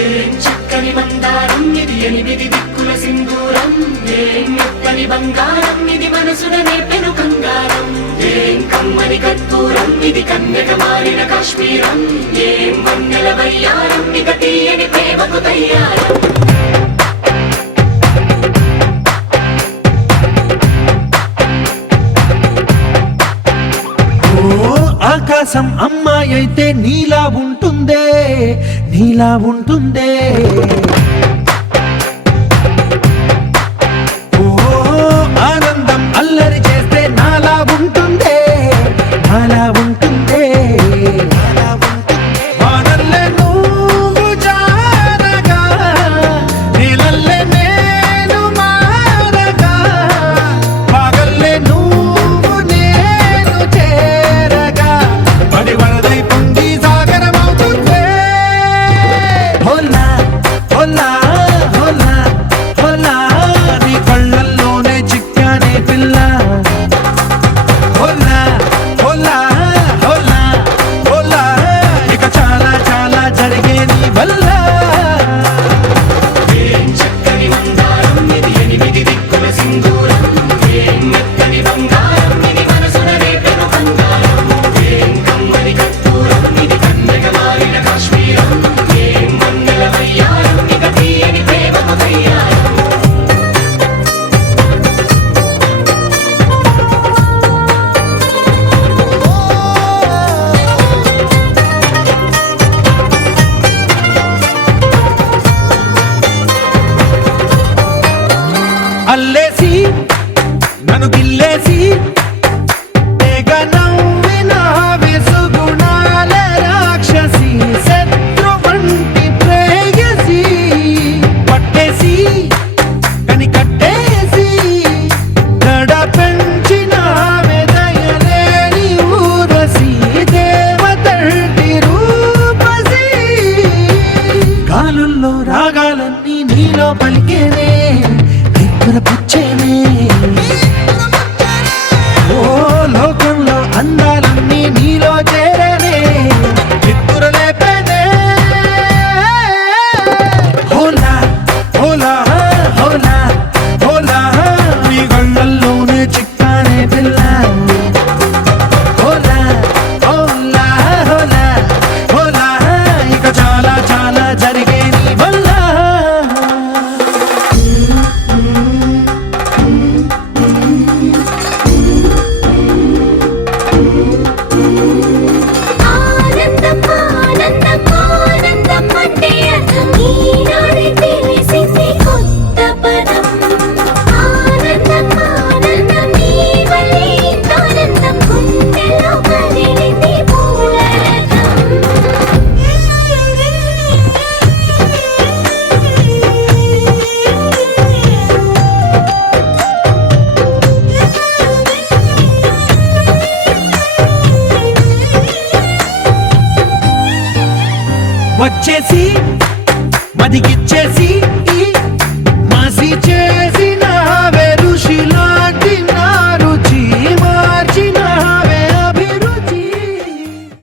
ఏం చక్కని మందారం ఇది ఎనిమిది దిక్కుల సింధూరం ఏం మెత్తని బంగారం ఇది మనసున నేపెను కంగారం ఏం కమ్మని కర్పూరం ఇది కన్యక మారిన కాశ్మీరం ఏం వన్నెల వయ్యారం ఇక తీయని ప్రేమకు తయ్యారం ఆకాశం అమ్మాయి అయితే నీలా ఉంటుందే నీలా ఉంటుందే ఓ ఆనందం అల్లరి చేస్తే నాలా ఉంటుందే నాలా ఉంటుందే వానల్లే నువ్వు జారగా నీలల్లే నేను మారగా పగల్లే నువ్వు నేను చేరగా పడి వరదై పొంగి సాగరమవుతుందే హోలా హోలా హోలా హోలా నీ కళ్ళల్లోనే చిక్కానే పిల్ల హోలా హోలా హోలా హోలా ఇక చాలా చాలా జరిగే నీ వల్ల ఏం చక్కని మందారం ఇది ఎనిమిది దిక్కుల సింధూరం ఏం మెత్తని బంగారం ఇది మనసున రేపెను కంగారం ఏం కమ్మని కర్పూరం ఇది కన్యక మారిన కాశ్మీరం ఏం వన్నెల వయ్యారం ఇక తీయని ప్రేమకు తయ్యారం అల్లేసి నన్ను గిల్లేసి తెగ నవ్విన వెసుగుణాల రాక్షసి శత్రు వంటి ప్రేయసి పట్టేసి కని కట్టేసి దడ పెంచిన దయలేని ఊరసి దేవతంటి రూపసి గాలుల్లో రాగాలన్నీ నీలో పలికేనే పుచ్చేనే ఓ లోకంలో అందాలన్నీ నీలో చేరనే చిత్తుర లేపేనే హోలా హోలా హోలా హోలా నీ కళ్ళల్లోనే చిక్కానే పిల్ల హోలా హోలా హోలా హోలా ఇక చాలా చాలా జరిగే నీ వల్ల ఆనందం ఆనందం ఆనందం అంటే అర్థం ఈనాడే తెలిసింది కొత్త పదం ఆనందం ఆనందం నీ వల్లే ఆనందం గుండెలో కదిలింది పూలరథం వచ్చేసి మదిగిచ్చేసి మాసి చే